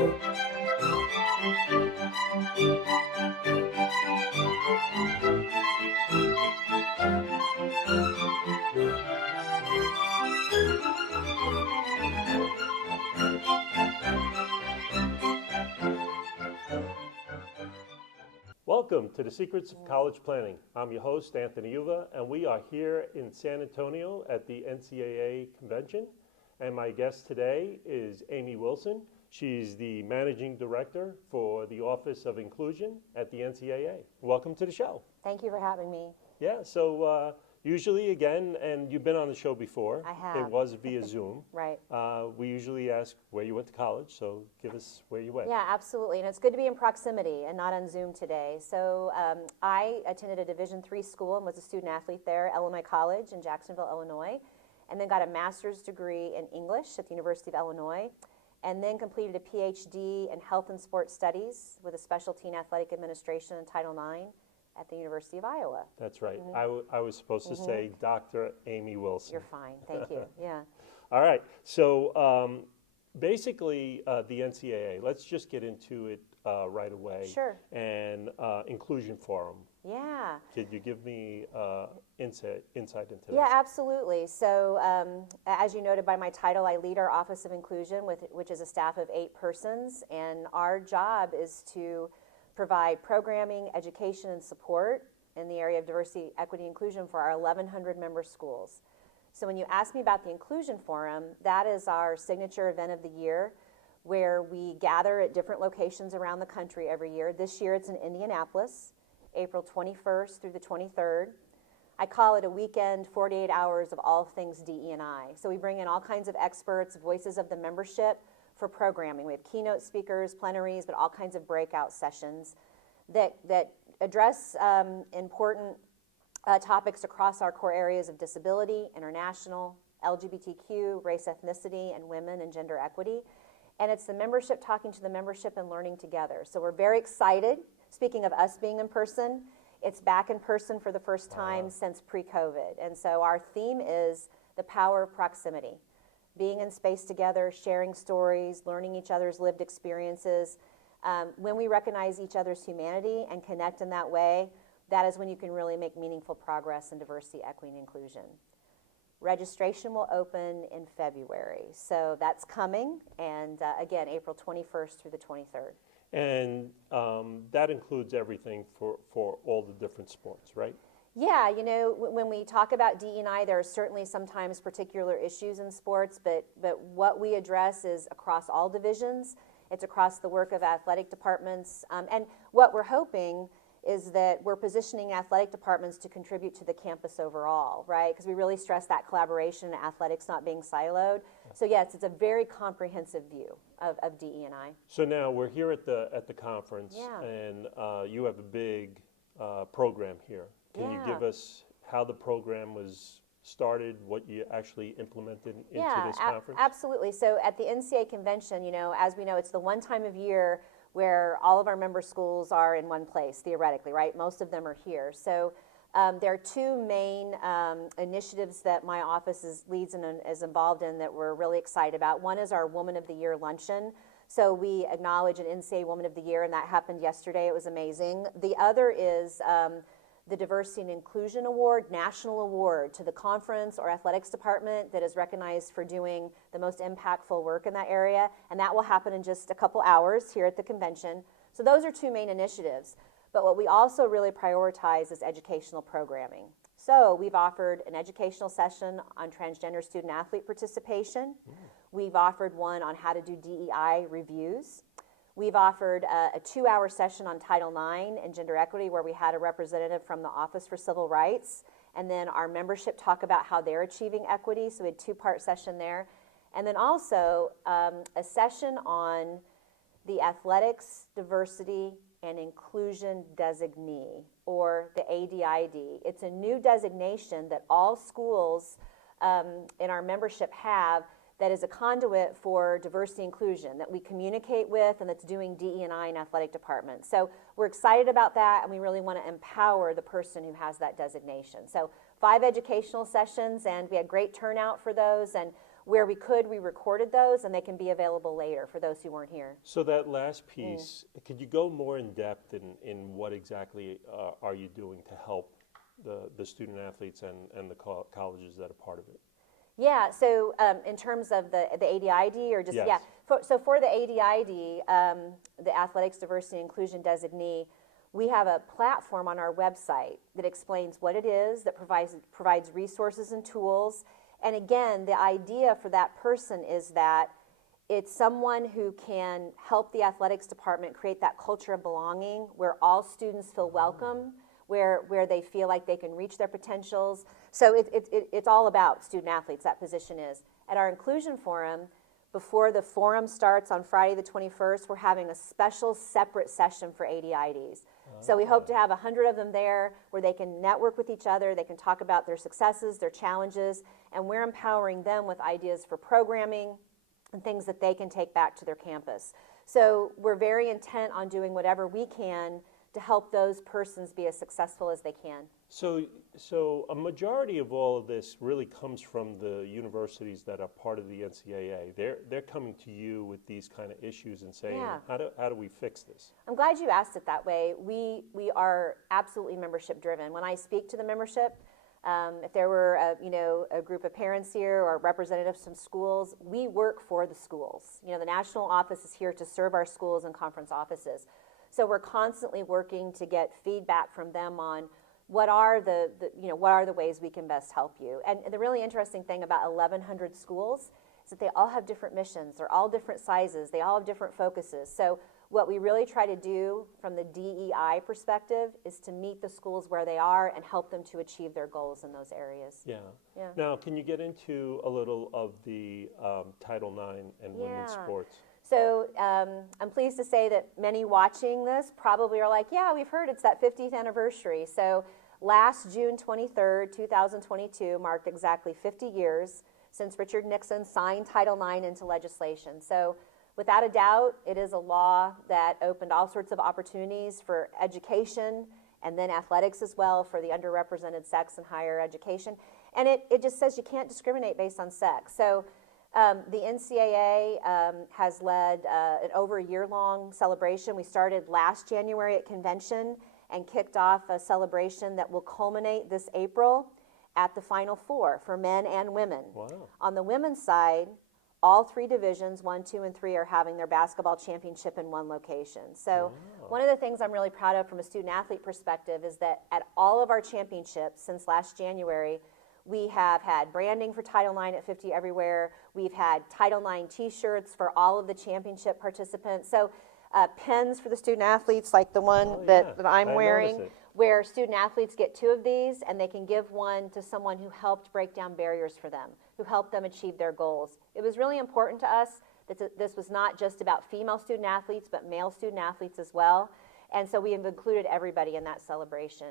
Welcome to the Secrets of College Planning. I'm your host, Anthony Uva, and we are here in San Antonio at the NCAA convention. And my guest today is Amy Wilson. She's the Managing Director for the Office of Inclusion at the NCAA. Welcome to the show. Thank you for having me. Yeah, so usually, again, and you've been on the show before. I have. It was via Zoom. Right. We usually ask where you went to college, so give us where you went. Yeah, absolutely. And it's good to be in proximity and not on Zoom today. So I attended a Division III school and was a student athlete there, Illinois College in Jacksonville, Illinois, and then got a master's degree in English at the University of Illinois, and then completed a PhD in health and sports studies with a specialty in athletic administration and Title IX at the University of Iowa. That's right. I was supposed to say Dr. Amy Wilson. You're fine. Thank you. Yeah. All right. So basically, the NCAA, let's just get into it right away. Sure. And Inclusion Forum. Yeah. Could you give me insight into that? Yeah, absolutely. So as you noted by my title, I lead our Office of Inclusion, which is a staff of 8 persons. And our job is to provide programming, education, and support in the area of diversity, equity, inclusion for our 1,100 member schools. So when you ask me about the Inclusion Forum, that is our signature event of the year where we gather at different locations around the country every year. This year it's in Indianapolis, April 21st through the 23rd. I call it a weekend, 48 hours of all things DE&I. So we bring in all kinds of experts, voices of the membership, for programming. We have keynote speakers, plenaries, but all kinds of breakout sessions that address important topics across our core areas of disability, international, LGBTQ, race, ethnicity, and women and gender equity. And it's the membership talking to the membership and learning together. So we're very excited. Speaking of us being in person, it's back in person for the first time since pre-COVID. And so our theme is the power of proximity. Being in space together, sharing stories, learning each other's lived experiences. When we recognize each other's humanity and connect in that way, that is when you can really make meaningful progress in diversity, equity, and inclusion. Registration will open in February, so that's coming, and again, April 21st through the 23rd. And that includes everything for all the different sports, right? Yeah, you know, when we talk about DE&I, there are certainly sometimes particular issues in sports, but what we address is across all divisions. It's across the work of athletic departments. And what we're hoping is that we're positioning athletic departments to contribute to the campus overall, right? Because we really stress that collaboration and athletics not being siloed. So yes, it's a very comprehensive view of DE&I. So now we're here at the conference, and you have a big program here. Can you give us how the program was started, what you actually implemented into this conference? Absolutely. So at the NCAA convention, you know, as we know, it's the one time of year where all of our member schools are in one place, theoretically, right? Most of them are here. So there are 2 main initiatives that my office leads and is involved in that we're really excited about. One is our Woman of the Year luncheon. So we acknowledge an NCAA Woman of the Year, and that happened yesterday. It was amazing. The other is the Diversity and Inclusion Award, National Award to the conference or athletics department that is recognized for doing the most impactful work in that area, and that will happen in just a couple hours here at the convention. So those are 2 main initiatives, but what we also really prioritize is educational programming. So we've offered an educational session on transgender student athlete participation. We've offered one on how to do DEI reviews. We've offered a 2-hour session on Title IX and gender equity where we had a representative from the Office for Civil Rights, and then our membership talk about how they're achieving equity. So we had a 2-part session there. And then also a session on the Athletics, Diversity, and Inclusion Designee, or the ADID. It's a new designation that all schools in our membership have that is a conduit for diversity inclusion that we communicate with and that's doing DE&I in athletic departments. So we're excited about that, and we really want to empower the person who has that designation. So 5 educational sessions, and we had great turnout for those, and where we could, we recorded those, and they can be available later for those who weren't here. So that last piece, could you go more in depth in what exactly are you doing to help the student athletes and the colleges that are part of it? Yeah, so in terms of the ADID, or just, Yes. yeah. So for the ADID, the Athletics Diversity and Inclusion Designee, we have a platform on our website that explains what it is, that provides resources and tools. And again, the idea for that person is that it's someone who can help the athletics department create that culture of belonging where all students feel welcome, where they feel like they can reach their potentials. So it's all about student athletes, that position is. At our inclusion forum, before the forum starts on Friday the 21st, we're having a special separate session for ADIDs. So we hope to have 100 of them there where they can network with each other, they can talk about their successes, their challenges, and we're empowering them with ideas for programming and things that they can take back to their campus. So we're very intent on doing whatever we can to help those persons be as successful as they can. So a majority of all of this really comes from the universities that are part of the NCAA. They're coming to you with these kind of issues and saying, how do we fix this? I'm glad you asked it that way. We are absolutely membership driven. When I speak to the membership, if there were a group of parents here or representatives from schools, we work for the schools. The national office is here to serve our schools and conference offices. So we're constantly working to get feedback from them on what are the ways we can best help you. And the really interesting thing about 1,100 schools is that they all have different missions. They're all different sizes. They all have different focuses. So what we really try to do from the DEI perspective is to meet the schools where they are and help them to achieve their goals in those areas. Yeah. Now, can you get into a little of the Title IX and women's sports? So I'm pleased to say that many watching this probably are like, yeah, we've heard it's that 50th anniversary. So last June 23rd, 2022 marked exactly 50 years since Richard Nixon signed Title IX into legislation. So without a doubt, it is a law that opened all sorts of opportunities for education and then athletics as well for the underrepresented sex in higher education. And it just says you can't discriminate based on sex. So the NCAA has led an over a year-long celebration. We started last January at convention and kicked off a celebration that will culminate this April at the Final Four for men and women. Wow. On the women's side, all three divisions, 1, 2, and 3, are having their basketball championship in one location. So one of the things I'm really proud of from a student-athlete perspective is that at all of our championships since last January, we have had branding for Title IX at 50 Everywhere. We've had Title IX T-shirts for all of the championship participants. So pens for the student athletes, like the one that I'm wearing, where student athletes get 2 of these, and they can give one to someone who helped break down barriers for them, who helped them achieve their goals. It was really important to us that this was not just about female student athletes, but male student athletes as well. And so we have included everybody in that celebration.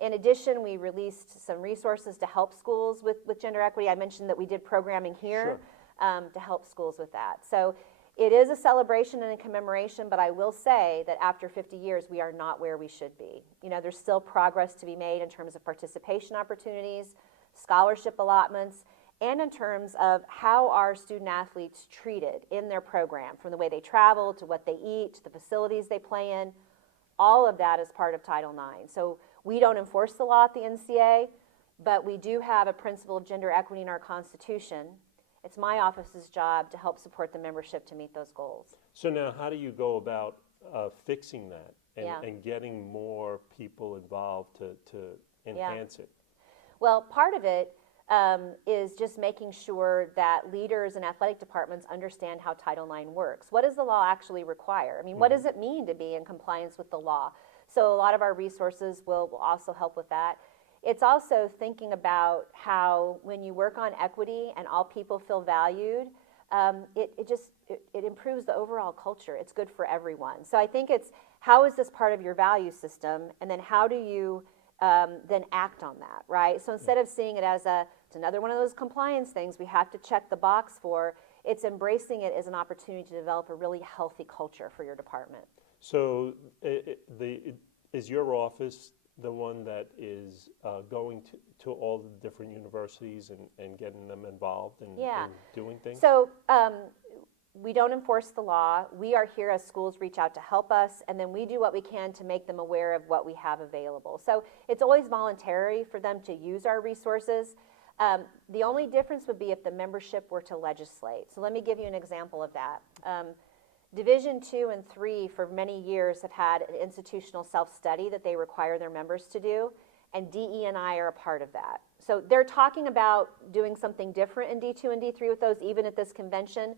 In addition, we released some resources to help schools with gender equity. I mentioned that we did programming here to help schools with that. So it is a celebration and a commemoration, but I will say that after 50 years, we are not where we should be. There's still progress to be made in terms of participation opportunities, scholarship allotments, and in terms of how our student athletes treated in their program, from the way they travel to what they eat to the facilities they play in. All of that is part of Title IX. So we don't enforce the law at the NCAA, but we do have a principle of gender equity in our Constitution. It's my office's job to help support the membership to meet those goals. So now how do you go about fixing that and getting more people involved to enhance it? Well, part of it is just making sure that leaders and athletic departments understand how Title IX works. What does the law actually require? I mean, what does it mean to be in compliance with the law? So a lot of our resources will also help with that. It's also thinking about how when you work on equity and all people feel valued, it improves the overall culture. It's good for everyone. So I think it's how is this part of your value system, and then how do you then act on that, right? So instead of seeing it as it's another one of those compliance things we have to check the box for, it's embracing it as an opportunity to develop a really healthy culture for your department. So is your office the one that is going to all the different universities and getting them involved and doing things? So we don't enforce the law. We are here as schools reach out to help us, and then we do what we can to make them aware of what we have available. So it's always voluntary for them to use our resources. The only difference would be if the membership were to legislate. So let me give you an example of that. Division 2 and 3 for many years have had an institutional self-study that they require their members to do, and DE&I are a part of that. So they're talking about doing something different in D2 and D3 with those, even at this convention.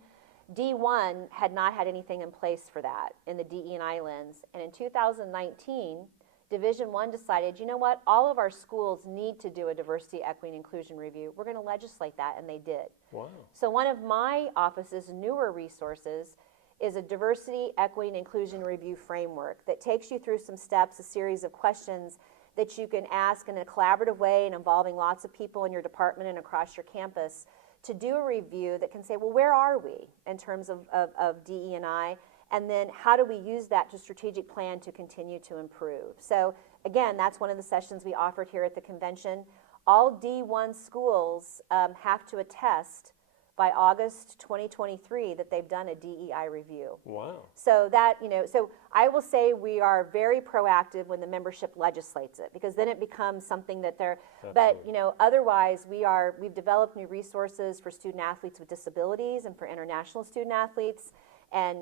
D1 had not had anything in place for that in the DE&I lens. And in 2019, Division 1 decided, you know what, all of our schools need to do a diversity, equity, and inclusion review. We're going to legislate that, and they did. Wow. So one of my office's newer resources is a diversity, equity, and inclusion review framework that takes you through some steps, a series of questions that you can ask in a collaborative way and involving lots of people in your department and across your campus to do a review that can say, well, where are we in terms of DE&I, and then how do we use that to strategic plan to continue to improve? So again, that's one of the sessions we offered here at the convention. All D1 schools have to attest by August 2023 that they've done a DEI review. Wow. So that, so I will say we are very proactive when the membership legislates it, because then it becomes something that they're, Absolutely. but, otherwise we've developed new resources for student athletes with disabilities and for international student athletes. And,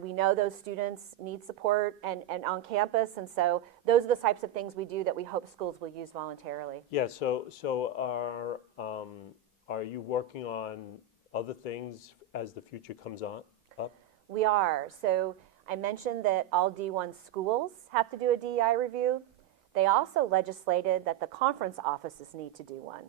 we know those students need support and on campus. And so those are the types of things we do that we hope schools will use voluntarily. Yeah, so are you working on other things as the future comes up? We are. So I mentioned that all D1 schools have to do a DEI review. They also legislated that the conference offices need to do one.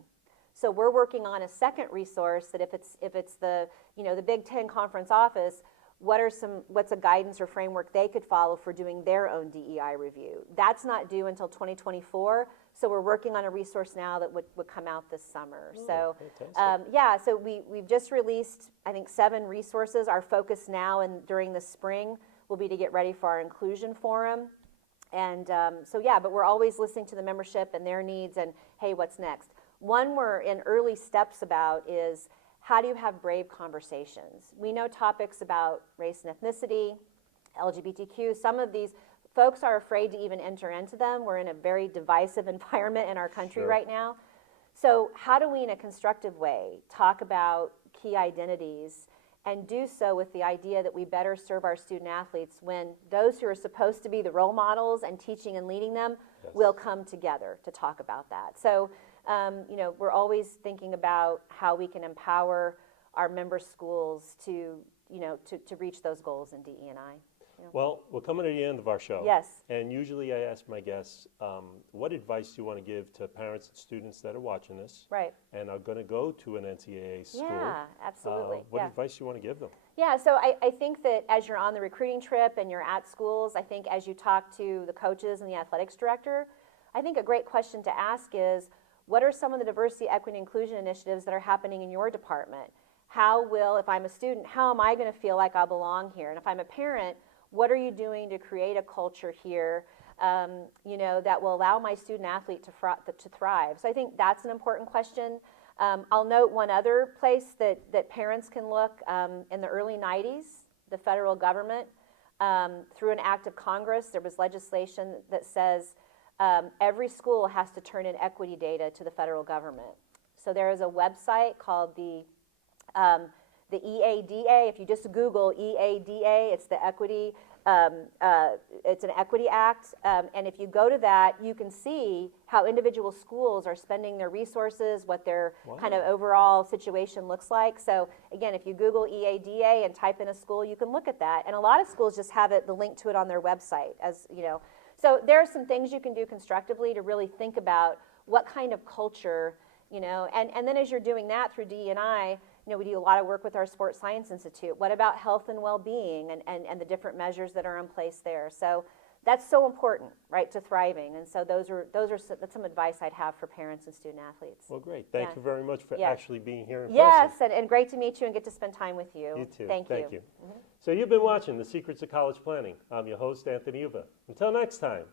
So we're working on a second resource that if it's the the Big Ten conference office, what's a guidance or framework they could follow for doing their own DEI review. That's not due until 2024. So we're working on a resource now that would come out this summer. Oh, so so we've just released, I think, 7 resources. Our focus now and during the spring will be to get ready for our inclusion forum. And but we're always listening to the membership and their needs and, hey, what's next? One we're in early steps about is how do you have brave conversations? We know topics about race and ethnicity, LGBTQ, some of these folks are afraid to even enter into them. We're in a very divisive environment in our country right now. So how do we, in a constructive way, talk about key identities and do so with the idea that we better serve our student athletes when those who are supposed to be the role models and teaching and leading them will come together to talk about that. So, we're always thinking about how we can empower our member schools to reach those goals in DE&I. Well, we're coming to the end of our show. Yes. And usually I ask my guests, what advice do you want to give to parents and students that are watching this? Right. And are going to go to an NCAA school? Yeah, absolutely. What advice do you want to give them? Yeah, so I think that as you're on the recruiting trip and you're at schools, I think as you talk to the coaches and the athletics director, I think a great question to ask is, what are some of the diversity, equity, and inclusion initiatives that are happening in your department? If I'm a student, how am I going to feel like I belong here? And if I'm a parent, what are you doing to create a culture here, that will allow my student athlete to thrive? So I think that's an important question. I'll note one other place that parents can look. In the early 90s, the federal government, through an act of Congress, there was legislation that says every school has to turn in equity data to the federal government. So there is a website called the EADA. If you just Google EADA, it's the equity. It's an equity act, and if you go to that, you can see how individual schools are spending their resources, what their kind of overall situation looks like. So again, if you Google EADA and type in a school, you can look at that. And a lot of schools just have the link to it on their website, So there are some things you can do constructively to really think about what kind of culture, and then as you're doing that through DE&I, we do a lot of work with our Sports Science Institute. What about health and well-being and the different measures that are in place there? So that's so important, right, to thriving. And so that's some advice I'd have for parents and student athletes. Well, great. Thank you very much for actually being here in person. Yes, and great to meet you and get to spend time with you. You too. Thank you. Mm-hmm. So you've been watching The Secrets of College Planning. I'm your host, Anthony Uva. Until next time.